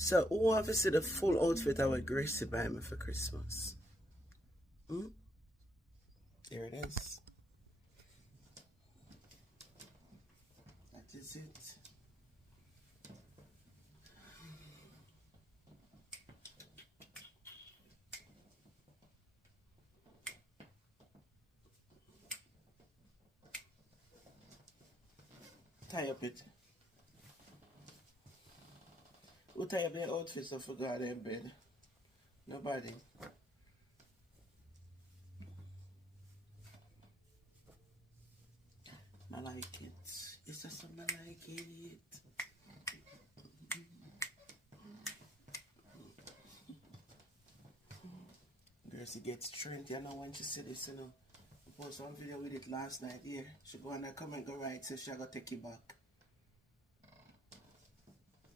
So, who have to see the full outfit of what Gracie buy me for Christmas? Hmm? Here it is. That is it. Tie up it. Who tie up their outfits so forgot their bed? Nobody. I like it. It's just something I like it. Gracie gets strength, you know, when she see this, you know. I posted one video with it last night here. She go on the comment, go right, say she gotta take it back.